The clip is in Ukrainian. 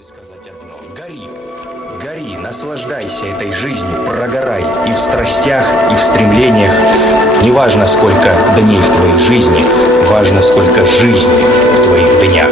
тебе сказать одно. Гори, гори, наслаждайся этой жизнью, прогорай и в страстях, и в стремлениях. Не важно, сколько дней в твоей жизни, важно, сколько жизни в твоих днях.